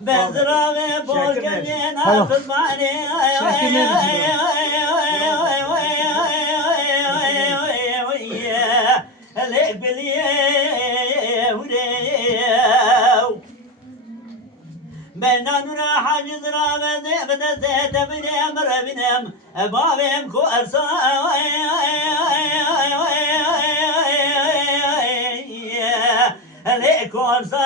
بزرامه بولگه نافذ معنی بنانونا حاجز رامه بدزت بنام ربنام بابم كورسا كورسا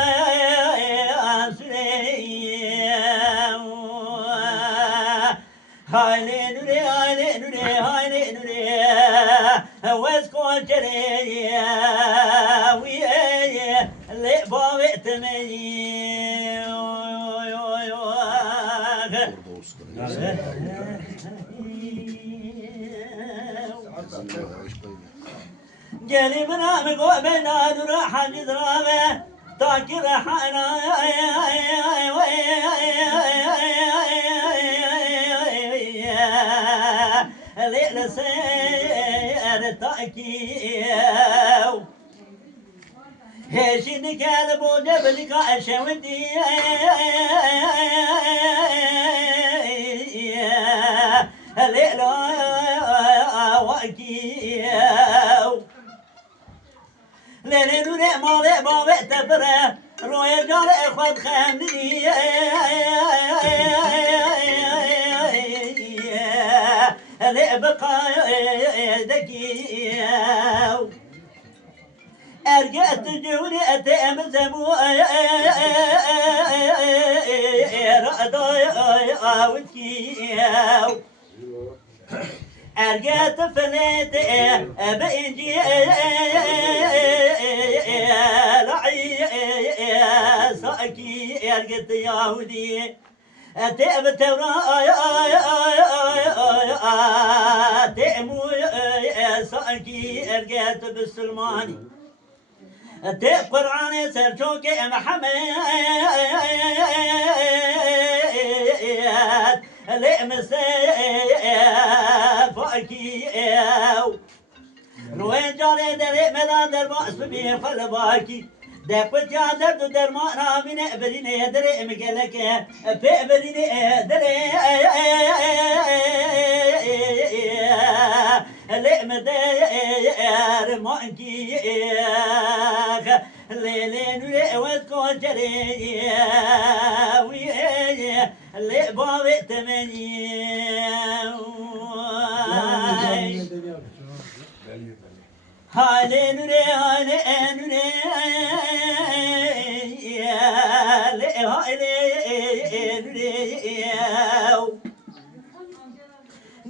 واسكون جري ويا اللي بابت مني جالي بنام قوبنا نروح حاجز رامه تاكي رحانا ليلة سير تاكيو هشي نكال بو جبلك اشودي ليلة واكيو ليلة نوري مالي بابي تفره روي جاري اخوات خامني اللي بقى ذكي أرجعت جوني أتأم زمو رأضي أرجعت فلت بإنجي رعي ساكي أرجعت يهودي أتأم تورا تأمو ساكي أرجعت بالسلماني أتأم قرآن سرشوك محمد لمسافاكي روين جاري دري مدان درما اسمي فلباكي دقت يا درد درما رامين بدين دري مقلك في بدين دري لمدار مانكي ليلين وذكر جري ويا اللي بابي تمني هاي نوري هاي نوري هاي نوري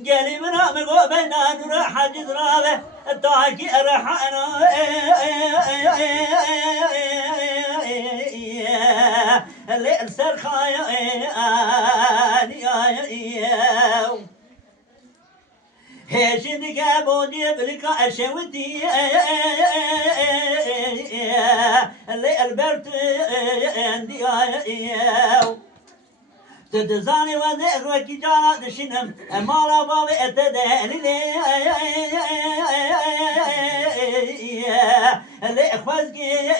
قالي بنا مقو بنا نور حاجز رابه التاكي رحانا اللي السرخايا هشين كابو جيب اشودي اللي البرت عندي تدزاني وذكر وكجارة تشنم مالا بابي اتدالي اللي اخوزكي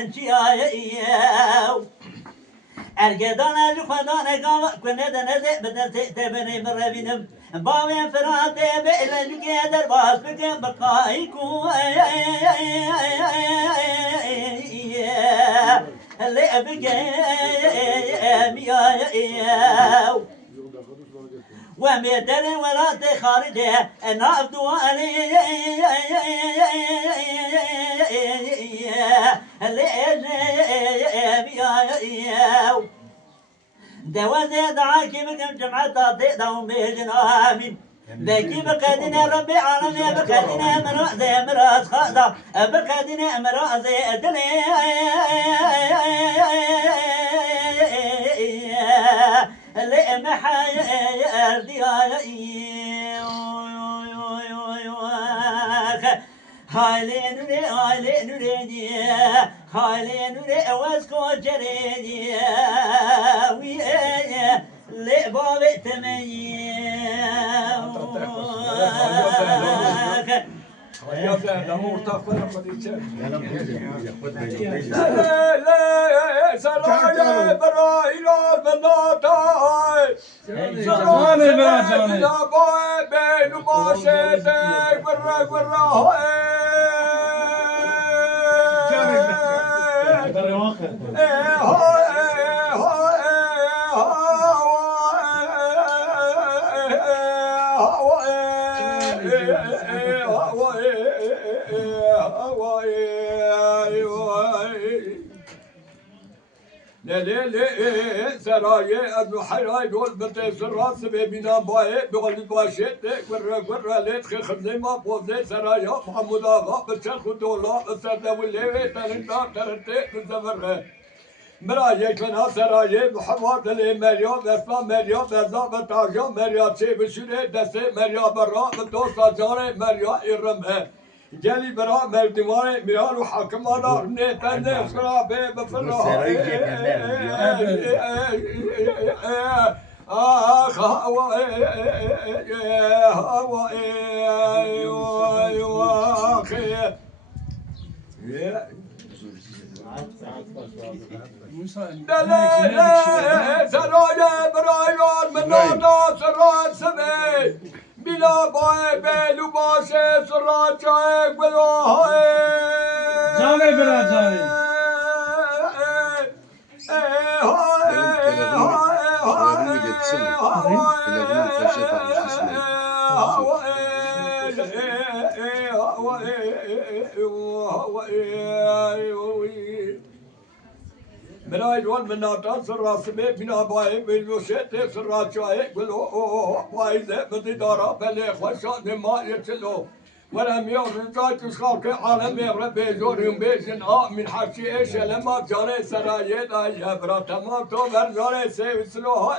انشي القدانا جخدانا قاوة كنا دنزي بدنسي تبني مربينم بابي فراتي بإلا جكيدر باس بكم بقايكو اللي أبقى ميايا وميتر ولا تخارجه نافدو علي اللي ميايا دوازي دعاكي بكم جمعة تعطي دوم بيجنا آمين بكي بقدنا ربي عالمي بقدنا مرازي مراز خاضة بقدنا مرازي دلي اللي محاير ديالي هاي لي نوري خالين واسكو جريني ويا لباب تميم يا الامور تاخذ لا سرايا برايل المناطاي جاني بلا جاني لا باي بين ماشيتك برا برا لا سرايا ابن حراي دول بنتي سراس بينا باي بغل باشيت ورا ليت خدمه ما بوزي سرايا محمود اغا بتشخ دولا بسرده واللي تنتا ترتي بزمره مرايا كنا سرايا محمد لي مريا بسلا مريا بزا بتاجا مريا شي بشري دسي مريا برا بدوسا جاري مريا ارمه جالي برا مردمان ميران وحاكم على نيتان نسرا بفرح سرايا برايان من نادا سران سمي بلا باي بلو باشه سران چاهك بلوهاي جاني بلا جاني Telefonunu getirsene. Telefonun flaşı takmış مراي جوال من ناتا سرا سمي بنا باي بالوشت سرا چاي بلو باي زي بدي دارا بلي خوشا نما يتلو ولم يرجع تشخاك عالم يغرب بيجورهم بيجن من حكي ايش لما جاري سرايا دا يبرا تمام تو برجاري سيسلوها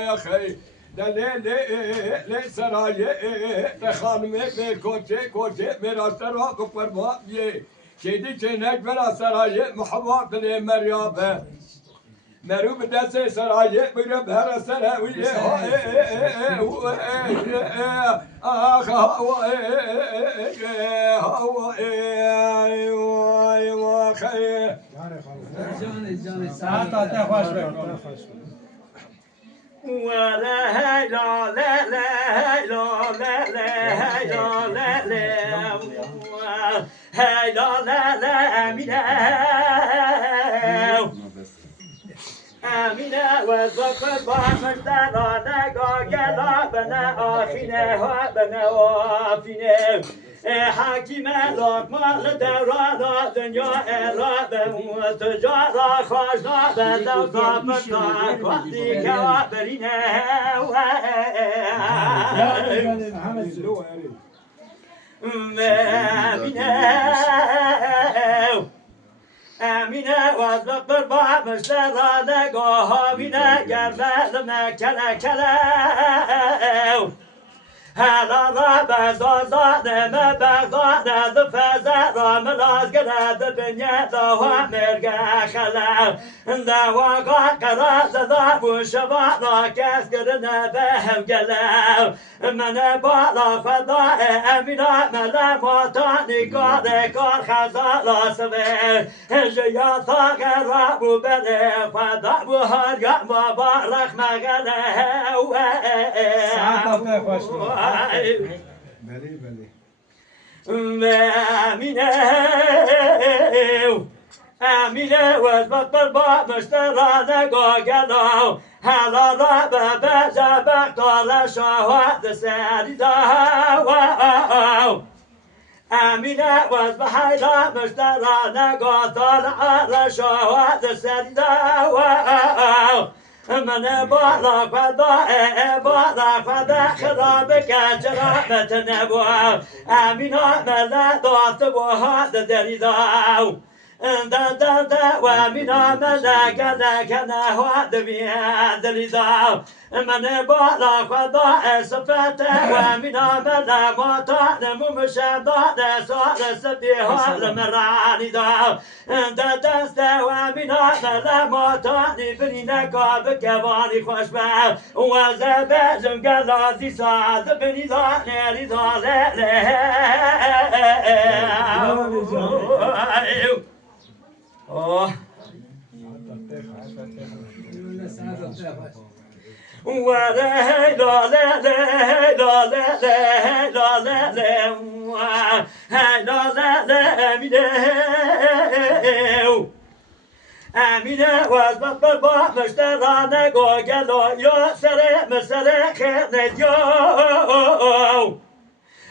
يا اخي لا سرايا تخانمه بكوچه میرا سرا بقربا یہ کیدی چنک میرا سرايا محمد لي مريابه مروب دست سرايا بگرم هر سراویه آخ جاني ساعات آتا خوش بکن ولا هلا لا لا هلا لا لا هلا لا لا هلا لا لا أمينة أمينة وزقت بامستنا نقا قلا بنا آخينة بنا وافينة حكيم لقمان دورانا دنيا إرادة مستجارة خاجنا بدو صابتا وقتي كوابرينة أمينة وزقر بامستنا نقا هابينة قرد مكلا كلا هلا رابع زازان ما بغداد ذفزة راملاز قراد بنيا ذوها مرقا خلا ذوقا قراز ذاب وشبانا كاس قرنا بهم قلاو من بالا فضاء أمينة ملا موتاني قاري قار خزالا سبيل جيا ثاق راب وبلي فضاء وهرقا مبارك مغلا ساعات آتا خوش بکن أمينة وزبطر بامشترى نقا قلو هلا رابا بجا بقتل شهوات ساردا أمينة وزبحيلا مشترى نقا طلع شهوات ساردا من بارك فدا خرابك جرامة نبوة أمينة ملا ضغط بوها دريداو ومن ملاك لكنا هو دبيان لذا من بالا خضاء صفاته ومن ملا موتا ممشدا صار سبيها المراني دا دست ومن ملا موتا بنينك بكواني خوشبه وزبجم قلازي سعد بني ذاني رضا Amine was but Mr. Rana go gallo, yo sere, Mr. Kenneth, yo.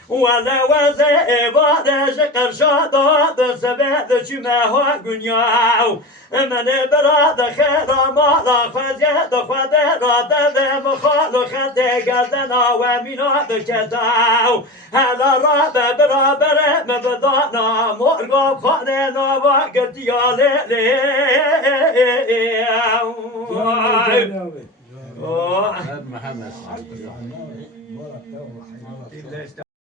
ولا وزي بعدش قرشادا بسبب شما غنياو من براد خير ما لا خزيد خد راد بمخال خد قدنا ومنا بكتاو هلا راب برابر مبدانا مرغب خاننا وقت يا ليلي محمد